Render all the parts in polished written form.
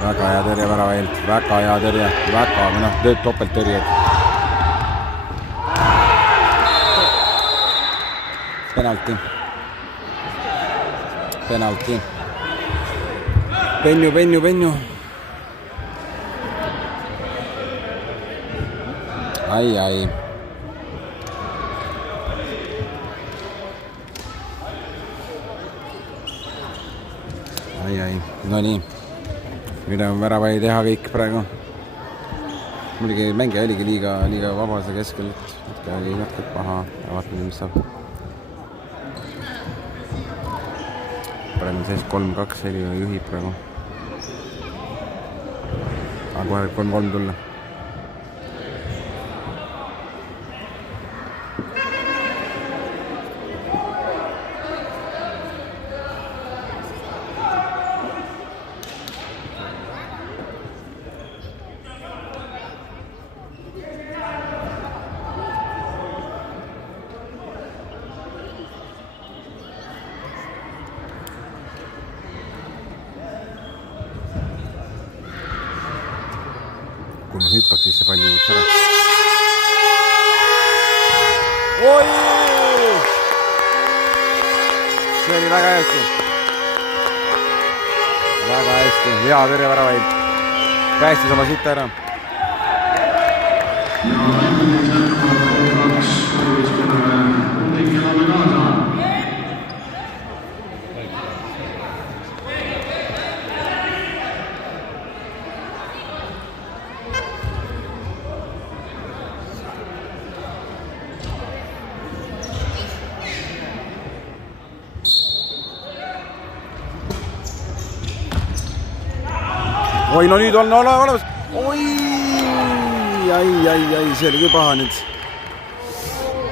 väga hea tõrje väravailt, väga hea tõrje, väga, tööd topelttõrjed. Penalti. Penju. Ai. No nii. Nüüd on värava ei teha kõik praegu. Muidugi mängija oligi liiga vabase keskel, et oli natuke paha ja vaatame, mis saab. Praegu sees 3-2 Heli juhib praegu. Aga kohe võib 3-3 tulla. Kui ma hüppaks, siis see palli liiguks ära. Oi! See oli väga hästi. Hea tõrje väravailt. Päästis oma sitta ära. Oi, no nüüd on olemas. Oi, ai, see oli küll paha nüüd.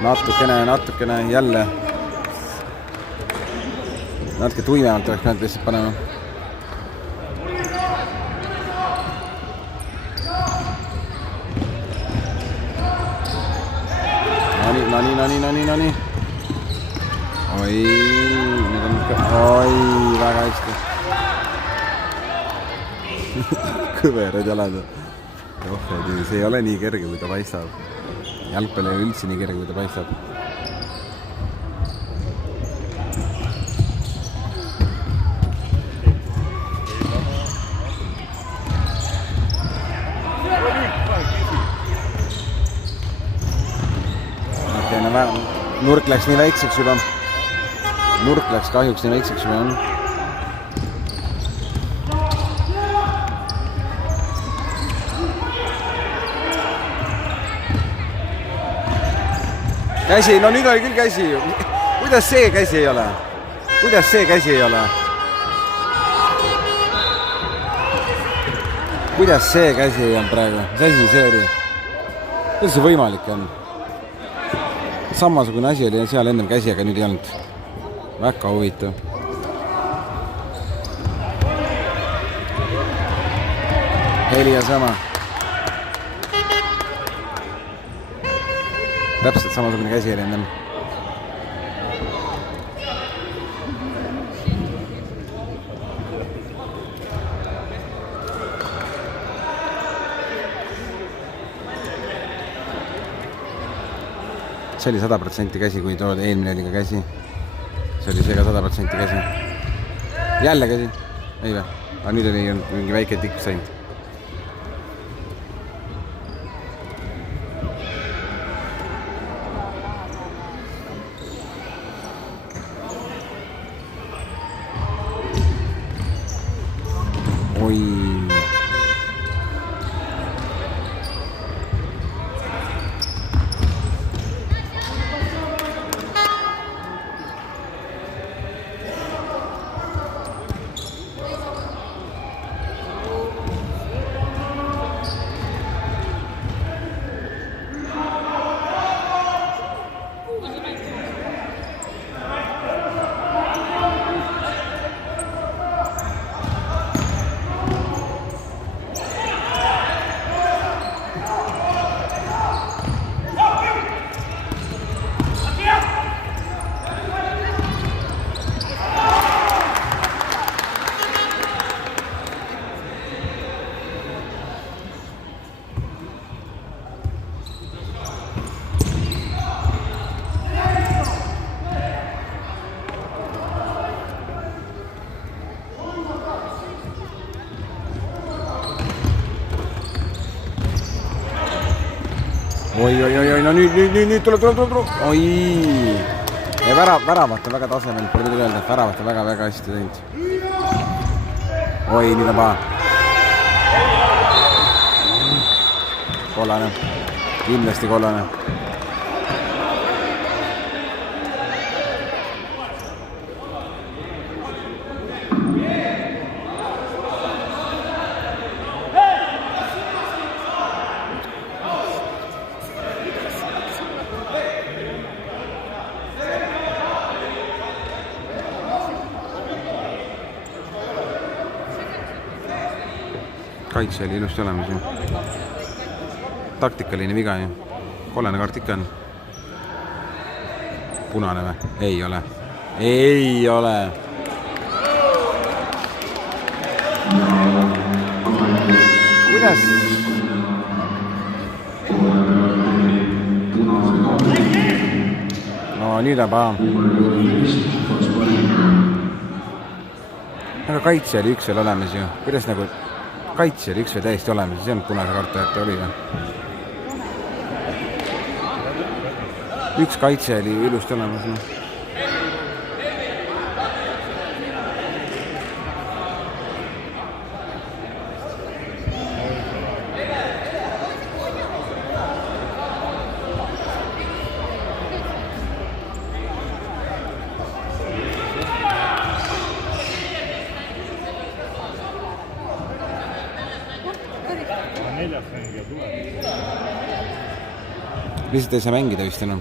Natukene jälle. Natuke tuimemalt oleks peanud lihtsalt panema. No nii. Oi, väga hästi. Kõverad jalad. See ei ole nii kerge, kui ta paistab. Jalgpall ei ole üldse nii kerge, kui ta paistab. Nurk läks nii väikseks juba. Nurk läks kahjuks nii väikseks juba. Käsi, no nüüd oli küll käsi. Kuidas see käsi ei ole? Kuidas see käsi ei olnud praegu? Mis asi see oli? Kuidas see võimalik on? Samasugune asi oli seal ennem käsi, aga nüüd ei olnud. Väga huvitav. Heli ja sama. Täpselt samasugune käsi oli ennem. See oli 100% käsi, kui eelmine oli ka käsi. See oli see ka 100% käsi. Jälle käsi. Ei või? Aga nüüd oli mingi väike tikk sain. Oi. oi, no nüüd tuleb. Oi. Ja väravat on väga tasemel, pole midagi öelda, et väravat on väga hästi teinud. Oi, nüüd on paha. Kollane. Kindlasti kollane. Kaitse oli ilusti olemas ju. Taktikaline viga ju. Kollane kaart ikka on. Punane või? Ei ole. Ei ole. Kuidas? No nüüd on paha. Aga kaitse oli üks veel olemas ju. Kuidas nagu kaitse oli üks veel täiesti olemas, see on punase kaarta jätta oli või? Üks kaitse oli ilusti olemas. No. Lihtsalt ei saa mängida vist enam.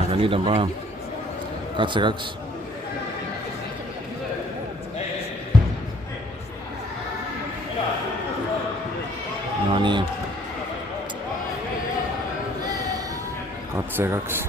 Aga nüüd on paha. Katse 2. No nii. Katse 2.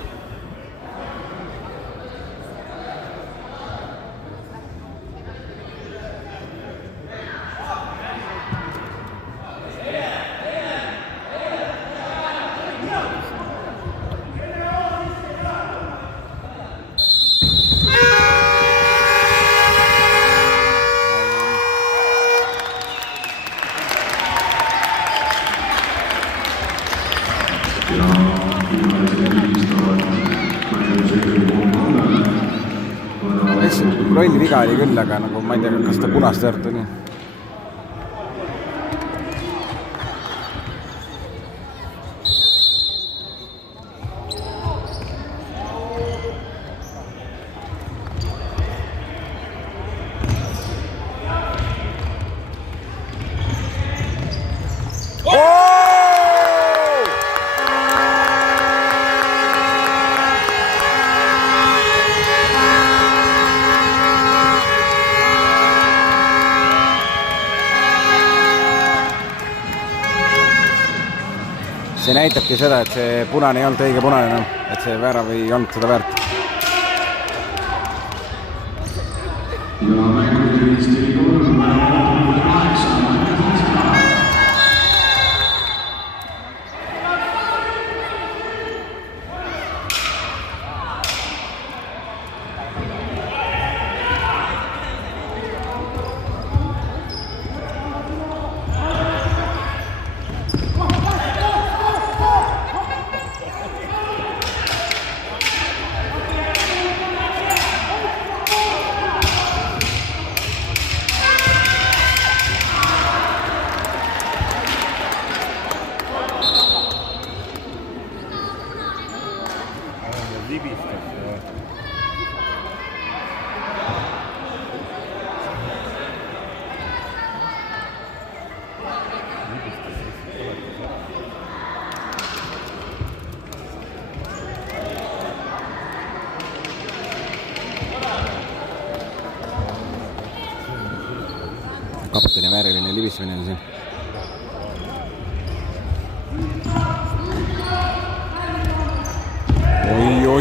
Rolli viga oli küll, aga nagu ma ei tea, kas ta punast väärt oli. See näitabki seda, et see punane ei olnud õige punane enam, et see värav ei olnud seda väärt. Kapteni vääriline libistamine on siin. Oi.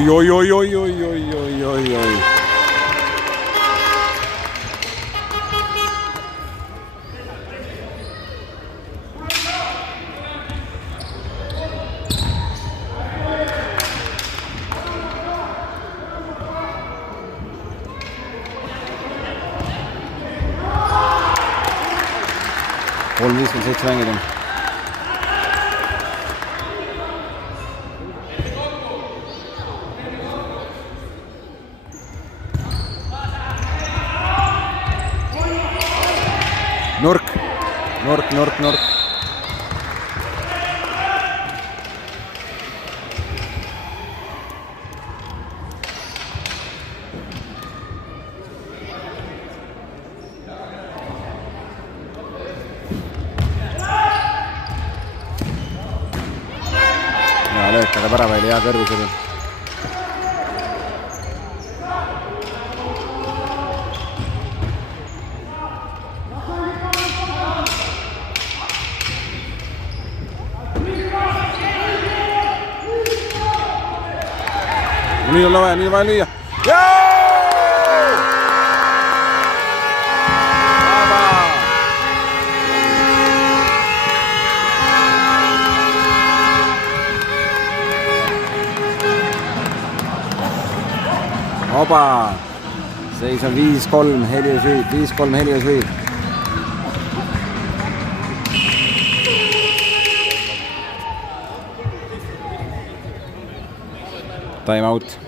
3:57 mängida. Nurk. Ja löök, aga värava oli hea kõrgusega. Nüüd on vaja lüüa. Oba! Seis on 5-3 Helios viib. Time out.